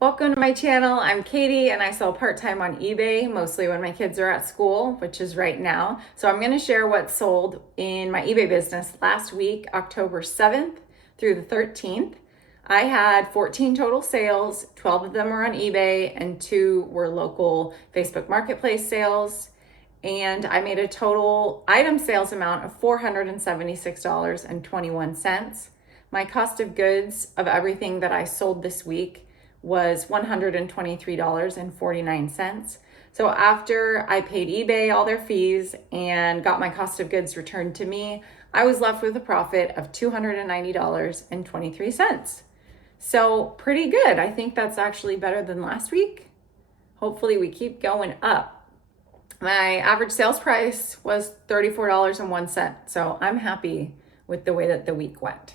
Welcome to my channel. I'm Katie and I sell part-time on eBay, mostly when my kids are at school, which is right now. So I'm going to share what sold in my eBay business last week, October 7th through the 13th. I had 14 total sales, 12 of them were on eBay and 2 were local Facebook Marketplace sales. And I made a total item sales amount of $476.21. My cost of goods of everything that I sold this week was $123.49. So after I paid eBay all their fees and got my cost of goods returned to me, I was left with a profit of $290.23. So pretty good. I think that's actually better than last week. Hopefully we keep going up. My average sales price was $34.01. So I'm happy with the way that the week went.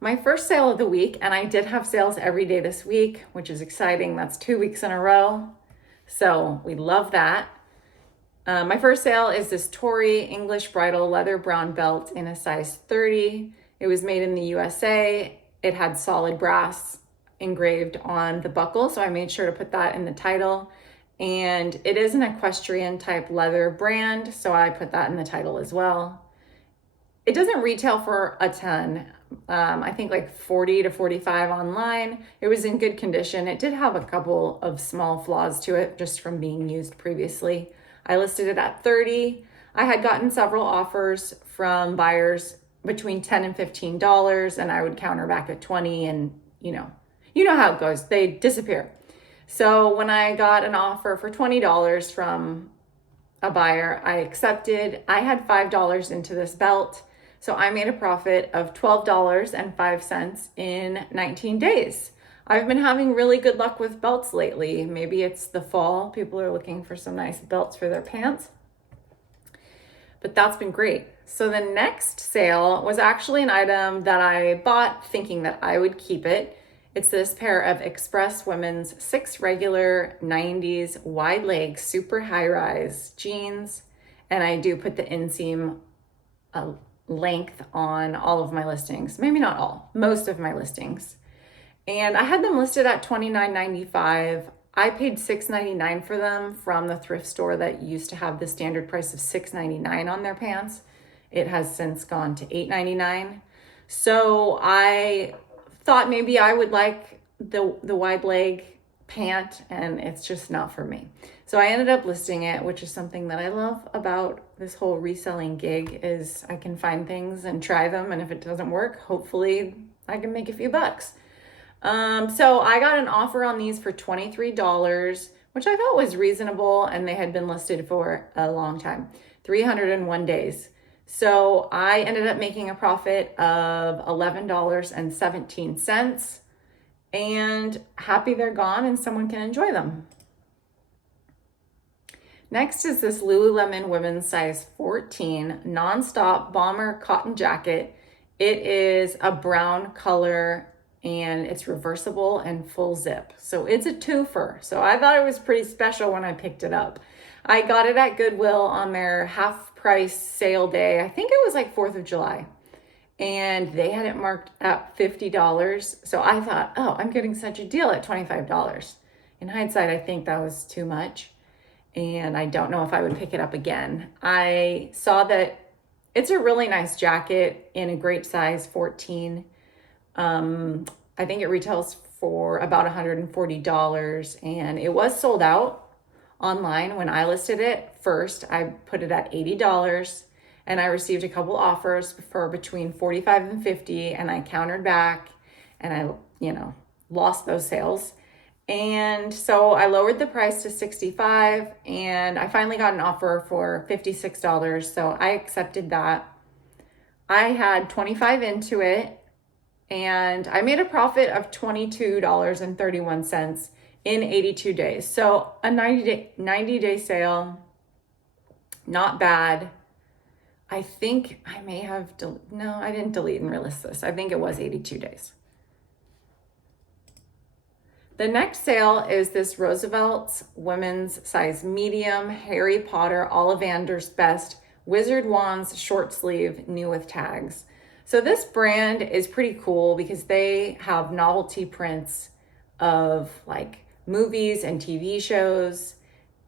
My first sale of the week, and I did have sales every day this week, which is exciting. That's 2 weeks in a row. So we love that. My first sale is this Tory English bridal leather brown belt in a size 30. It was made in the USA. It had solid brass engraved on the buckle, so I made sure to put that in the title. And it is an equestrian type leather brand, so I put that in the title as well. It doesn't retail for a ton. I think like 40 to 45 online. It was in good condition. It did have a couple of small flaws to it just from being used previously. I listed it at 30. I had gotten several offers from buyers between $10 and $15, and I would counter back at 20, and you know how it goes. They disappear. So when I got an offer for $20 from a buyer, I accepted. I had $5 into this belt. So I made a profit of $12.05 in 19 days. I've been having really good luck with belts lately. Maybe it's the fall. People are looking for some nice belts for their pants. But that's been great. So the next sale was actually an item that I bought thinking that I would keep it. It's this pair of Express Women's 6 regular 90s wide leg super high rise jeans. And I do put the inseam length on all of my listings. Maybe not all, most of my listings. And I had them listed at $29.95. I paid $6.99 for them from the thrift store that used to have the standard price of $6.99 on their pants. It has since gone to $8.99. So I thought maybe I would like the wide leg pant, and it's just not for me. So I ended up listing it, which is something that I love about this whole reselling gig, is I can find things and try them, and if it doesn't work, hopefully I can make a few bucks. So I got an offer on these for $23, which I thought was reasonable, and they had been listed for a long time, 301 days. So I ended up making a profit of $11.17, and happy they're gone and someone can enjoy them. Next is this Lululemon women's size 14 nonstop bomber cotton jacket. It is a brown color and it's reversible and full zip. So it's a twofer. So I thought it was pretty special when I picked it up. I got it at Goodwill on their half price sale day. I think it was like 4th of July. And they had it marked at $50. So I thought, oh, I'm getting such a deal at $25. In hindsight, I think that was too much. And I don't know if I would pick it up again. I saw that it's a really nice jacket in a great size, 14. I think it retails for about $140, and it was sold out online when I listed it first. I put it at $80, and I received a couple offers for between $45 and $50, and I countered back, and I, lost those sales. And so I lowered the price to $65, and I finally got an offer for $56. So I accepted that. I had $25 into it, and I made a profit of $22.31 in 82 days. So a 90-day sale, not bad. I think I may have, no, I didn't delete and relist this. I think it was 82 days. The next sale is this Roosevelt's women's size medium, Harry Potter, Ollivander's Best, Wizard Wands short sleeve, new with tags. So this brand is pretty cool because they have novelty prints of like movies and TV shows,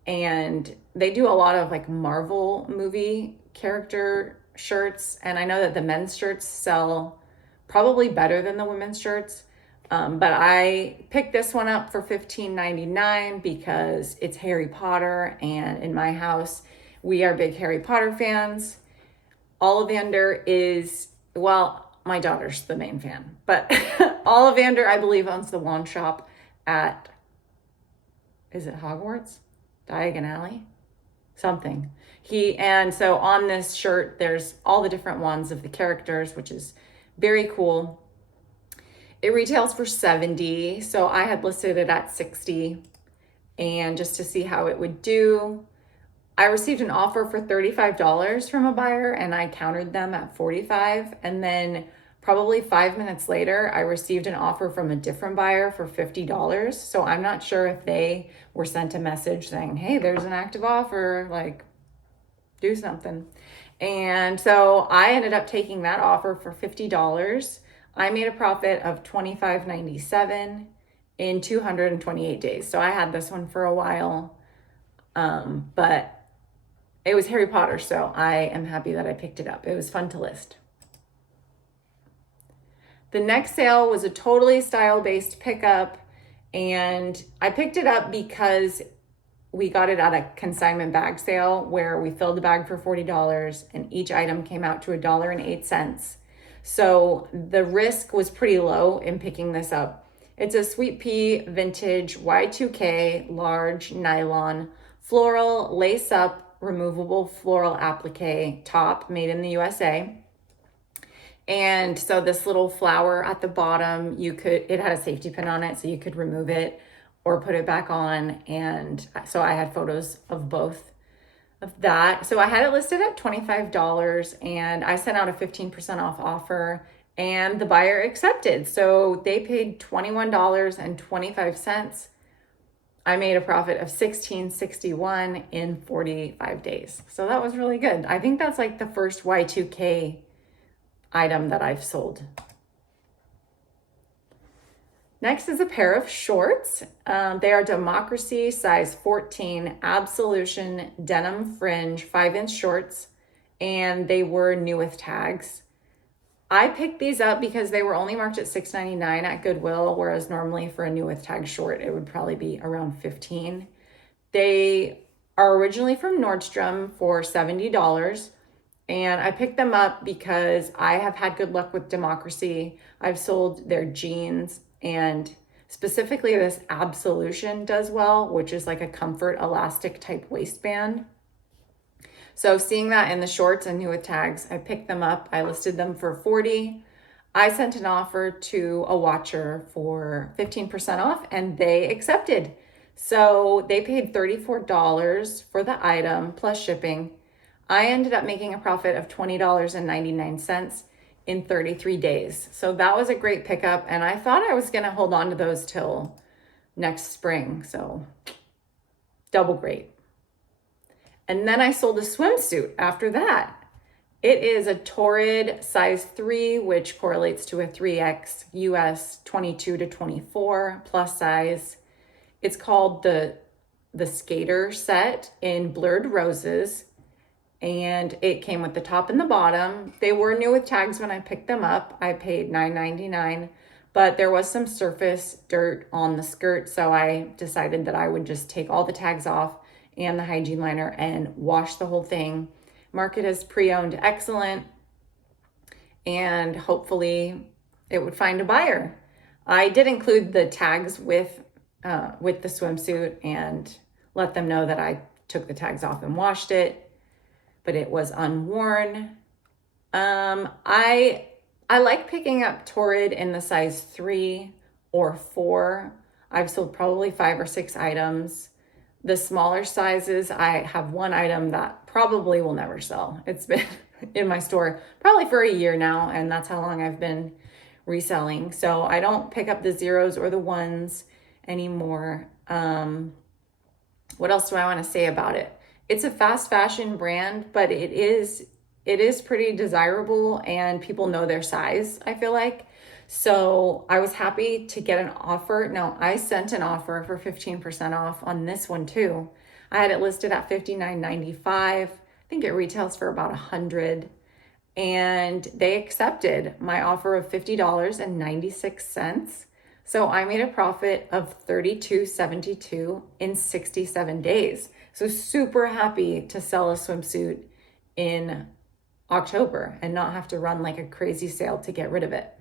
and they do a lot of like Marvel movie character shirts. And I know that the men's shirts sell probably better than the women's shirts. But I picked this one up for $15.99 because it's Harry Potter, and in my house, we are big Harry Potter fans. Ollivander is, well, my daughter's the main fan, but Ollivander, I believe, owns the wand shop at, is it Hogwarts? Diagon Alley? Something. And so on this shirt, there's all the different ones of the characters, which is very cool. It retails for $70, so I had listed it at $60, and just to see how it would do, I received an offer for $35 from a buyer, and I countered them at $45, and then probably 5 minutes later, I received an offer from a different buyer for $50. So I'm not sure if they were sent a message saying, hey, there's an active offer, like, do something. And so I ended up taking that offer for $50. I made a profit of $25.97 in 228 days. So I had this one for a while, but it was Harry Potter, so I am happy that I picked it up. It was fun to list. The next sale was a totally style-based pickup, and I picked it up because we got it at a consignment bag sale where we filled the bag for $40 and each item came out to $1.08. So the risk was pretty low in picking this up. It's a Sweet Pea vintage Y2K large nylon floral lace up removable floral applique top made in the USA. And so this little flower at the bottom, it had a safety pin on it, so you could remove it or put it back on. And so I had photos of both of that. So I had it listed at $25, and I sent out a 15% off offer, and the buyer accepted. So they paid $21.25. I made a profit of $16.61 in 45 days. So that was really good. I think that's like the first Y2K item that I've sold. Next is a pair of shorts. They are Democracy size 14 Absolution denim fringe 5-inch shorts, and they were new with tags. I picked these up because they were only marked at $6.99 at Goodwill, whereas normally for a new with tag short, it would probably be around $15. They are originally from Nordstrom for $70. And I picked them up because I have had good luck with Democracy. I've sold their jeans, and specifically this Absolution does well, which is like a comfort elastic type waistband. So seeing that in the shorts and new with tags, I picked them up. I listed them for $40. I sent an offer to a watcher for 15% off, and they accepted. So they paid $34 for the item plus shipping. I ended up making a profit of $20.99 in 33 days. So that was a great pickup, and I thought I was going to hold on to those till next spring. So double great. And then I sold a swimsuit after that. It is a Torrid size 3, which correlates to a 3X US 22 to 24 plus size. It's called the Skater set in Blurred Roses. And it came with the top and the bottom. They were new with tags when I picked them up. I paid $9.99, but there was some surface dirt on the skirt, so I decided that I would just take all the tags off and the hygiene liner and wash the whole thing. Mark it as pre-owned excellent, and hopefully it would find a buyer. I did include the tags with the swimsuit and let them know that I took the tags off and washed it, but it was unworn. I like picking up Torrid in the size 3 or 4. I've sold probably 5 or 6 items. The smaller sizes, I have one item that probably will never sell. It's been in my store probably for a year now, and that's how long I've been reselling. So I don't pick up the 0s or the 1s anymore. What else do I want to say about it? It's a fast fashion brand, but it is pretty desirable, and people know their size, I feel like. So I was happy to get an offer. No, I sent an offer for 15% off on this one too. I had it listed at $59.95. I think it retails for about $100. And they accepted my offer of $50.96. So I made a profit of $32.72 in 67 days. So super happy to sell a swimsuit in October and not have to run like a crazy sale to get rid of it.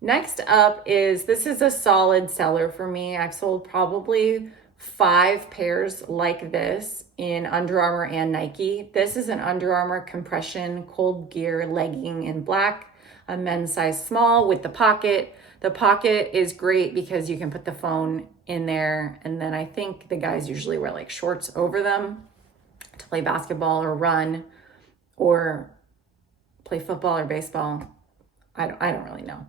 Next up is, this is a solid seller for me. I've sold probably 5 pairs like this in Under Armour and Nike. This is an Under Armour compression cold gear legging in black, a men's size small with the pocket. The pocket is great because you can put the phone in there, and then I think the guys usually wear like shorts over them to play basketball or run or play football or baseball. I don't really know.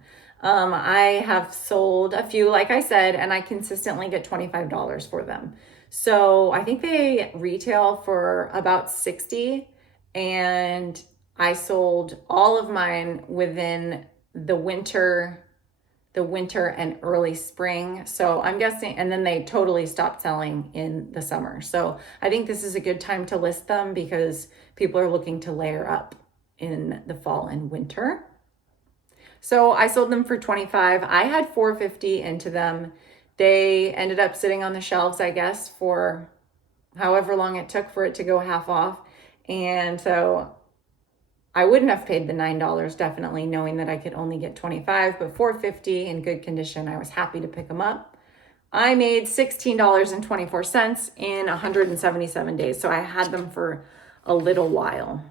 I have sold a few, like I said, and I consistently get $25 for them. So I think they retail for about $60, and I sold all of mine within the winter and early spring. So I'm guessing, and then they totally stopped selling in the summer. So I think this is a good time to list them because people are looking to layer up in the fall and winter. So I sold them for $25. I had $4.50 into them. They ended up sitting on the shelves, I guess, for however long it took for it to go half off. And so I wouldn't have paid the $9 definitely, knowing that I could only get $25, but $4.50 in good condition. I was happy to pick them up. I made $16.24 in 177 days. So I had them for a little while.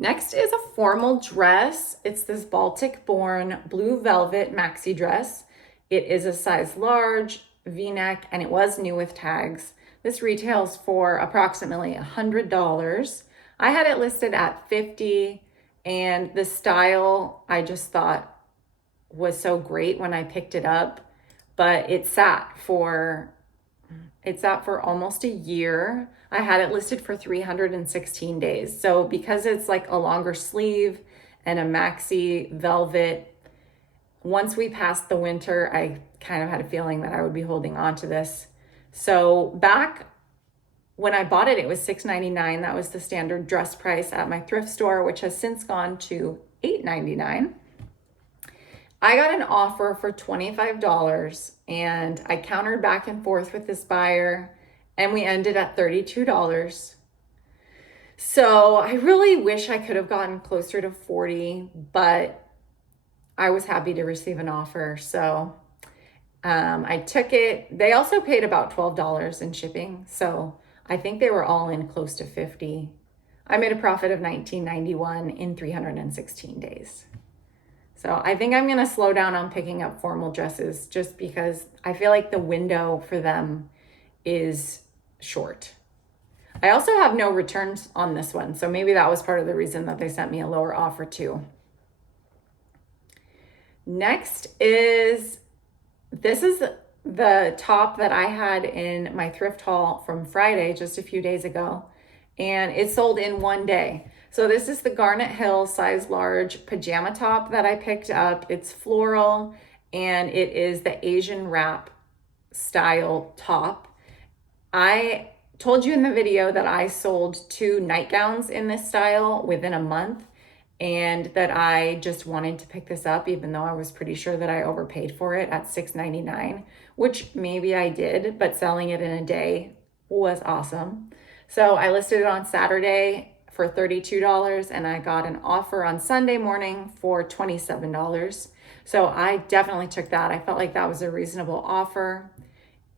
Next is a formal dress. It's this Baltic-born blue velvet maxi dress. It is a size large, V-neck, and it was new with tags. This retails for approximately $100. I had it listed at $50, and the style I just thought was so great when I picked it up, but it sat for almost a year. I had it listed for 316 days. So because it's like a longer sleeve and a maxi velvet, once we passed the winter, I kind of had a feeling that I would be holding on to this. So back when I bought it, it was $6.99. That was the standard dress price at my thrift store, which has since gone to $8.99. I got an offer for $25, and I countered back and forth with this buyer, and we ended at $32. So I really wish I could have gotten closer to $40, but I was happy to receive an offer. So I took it. They also paid about $12 in shipping. So I think they were all in close to $50. I made a profit of $19.91 in 316 days. So I think I'm going to slow down on picking up formal dresses just because I feel like the window for them is short. I also have no returns on this one. So maybe that was part of the reason that they sent me a lower offer too. Next is, this is the top that I had in my thrift haul from Friday, just a few days ago, and it sold in one day. So this is the Garnet Hill size large pajama top that I picked up. It's floral, and it is the Asian wrap style top. I told you in the video that I sold 2 nightgowns in this style within a month, and that I just wanted to pick this up, even though I was pretty sure that I overpaid for it at $6.99, which maybe I did, but selling it in a day was awesome. So I listed it on Saturday for $32, and I got an offer on Sunday morning for $27. So I definitely took that. I felt like that was a reasonable offer.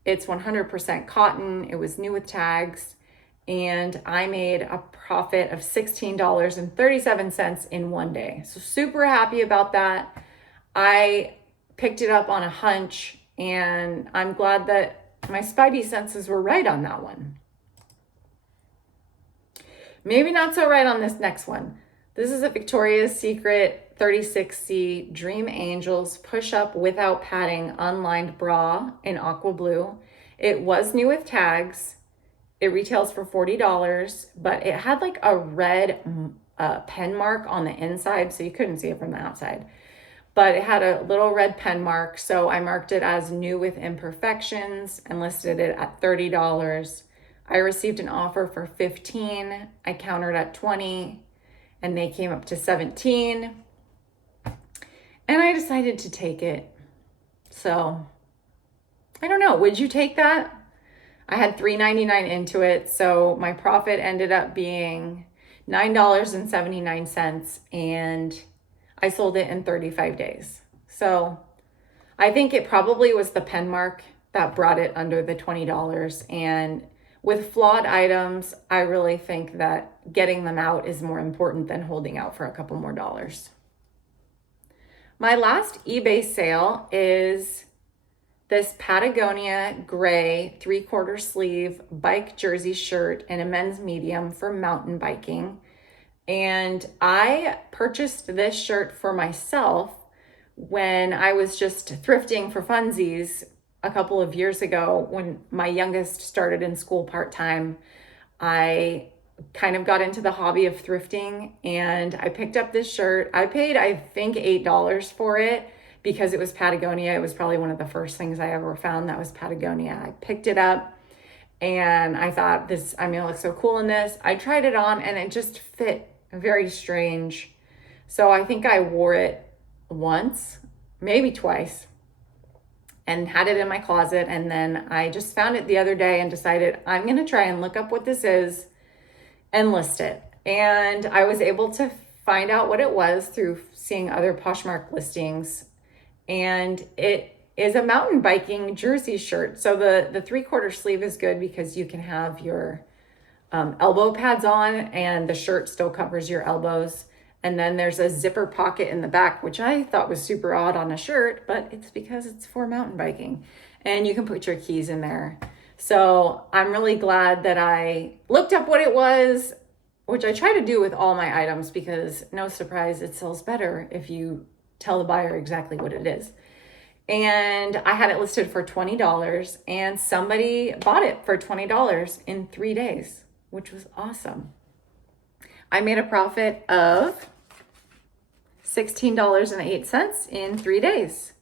It's 100% cotton. It was new with tags, and I made a profit of $16.37 in one day. So super happy about that. I picked it up on a hunch, and I'm glad that my spidey senses were right on that one. Maybe not so right on this next one. This is a Victoria's Secret 36C Dream Angels push-up without padding unlined bra in aqua blue. It was new with tags. It retails for $40, but it had like a red a pen mark on the inside, so you couldn't see it from the outside. But it had a little red pen mark, so I marked it as new with imperfections and listed it at $30. I received an offer for $15. I countered at $20, and they came up to $17. And I decided to take it. So I don't know. Would you take that? I had $3.99 into it, so my profit ended up being $9.79, and I sold it in 35 days. So I think it probably was the pen mark that brought it under the $20. And with flawed items, I really think that getting them out is more important than holding out for a couple more dollars. My last eBay sale is this Patagonia gray 3/4 sleeve bike jersey shirt in a men's medium for mountain biking. And I purchased this shirt for myself when I was just thrifting for funsies a couple of years ago when my youngest started in school part-time. I kind of got into the hobby of thrifting, and I picked up this shirt. I paid, I think, $8 for it because it was Patagonia. It was probably one of the first things I ever found that was Patagonia. I picked it up and I thought, I'm gonna look so cool in this. I tried it on and it just fit very strange. So I think I wore it once, maybe twice, and had it in my closet. And then I just found it the other day and decided I'm gonna try and look up what this is and list it. And I was able to find out what it was through seeing other Poshmark listings. And it is a mountain biking jersey shirt. So the 3/4 sleeve is good because you can have your elbow pads on and the shirt still covers your elbows. And then there's a zipper pocket in the back, which I thought was super odd on a shirt, but it's because it's for mountain biking. And you can put your keys in there. So I'm really glad that I looked up what it was, which I try to do with all my items because no surprise, it sells better if you tell the buyer exactly what it is. And I had it listed for $20 and somebody bought it for $20 in 3 days, which was awesome. I made a profit of $16.08 in 3 days.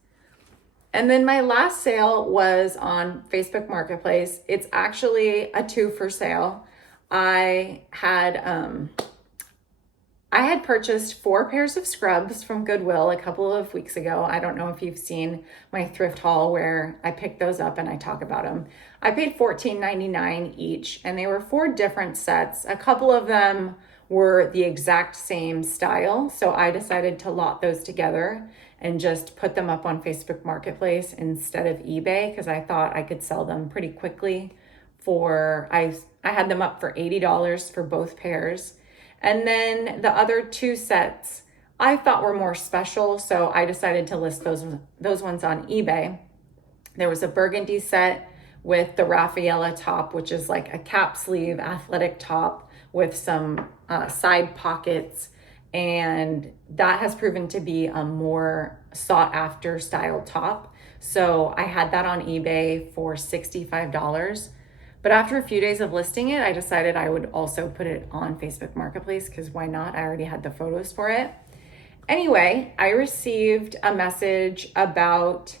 And then my last sale was on Facebook Marketplace. It's actually a 2 for sale. I had purchased 4 pairs of scrubs from Goodwill a couple of weeks ago. I don't know if you've seen my thrift haul where I picked those up and I talk about them. I paid $14.99 each, and they were 4 different sets. A couple of them were the exact same style, so I decided to lot those together and just put them up on Facebook Marketplace instead of eBay because I thought I could sell them pretty quickly. I had them up for $80 for both pairs. And then the other 2 sets I thought were more special, so I decided to list those ones on eBay. There was a burgundy set with the Raffaella top, which is like a cap sleeve athletic top with some side pockets, and that has proven to be a more sought after style top. So I had that on eBay for $65. But after a few days of listing it, I decided I would also put it on Facebook Marketplace because why not? I already had the photos for it. Anyway, I received a message about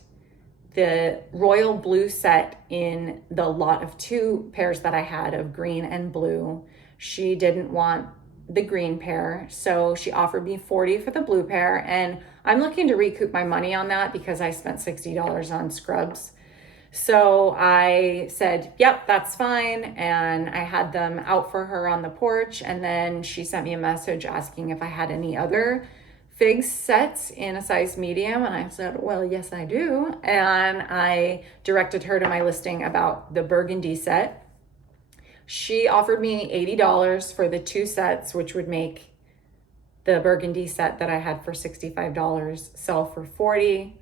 the royal blue set in the lot of 2 pairs that I had of green and blue. She didn't want the green pair, so she offered me $40 for the blue pair, and I'm looking to recoup my money on that because I spent $60 on scrubs. So I said, yep, that's fine. And I had them out for her on the porch. And then she sent me a message asking if I had any other fig sets in a size medium. And I said, well, yes, I do. And I directed her to my listing about the burgundy set. She offered me $80 for the 2 sets, which would make the burgundy set that I had for $65 sell for $40.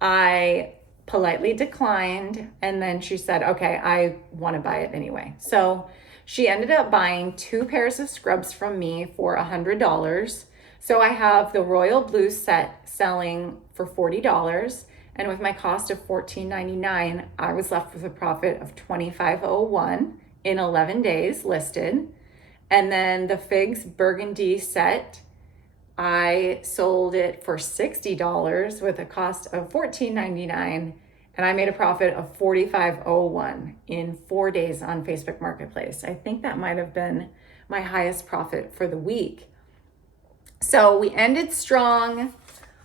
I politely declined, and then she said, okay, I want to buy it anyway. So she ended up buying 2 pairs of scrubs from me for $100. So I have the royal blue set selling for $40, and with my cost of $14.99, I was left with a profit of $25.01 in 11 days listed. And then the Figs Burgundy set, I sold it for $60 with a cost of $14.99, and I made a profit of $45.01 in 4 days on Facebook Marketplace. I think that might have been my highest profit for the week. So we ended strong,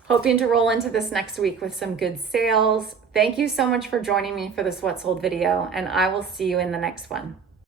hoping to roll into this next week with some good sales. Thank you so much for joining me for this What Sold video, and I will see you in the next one.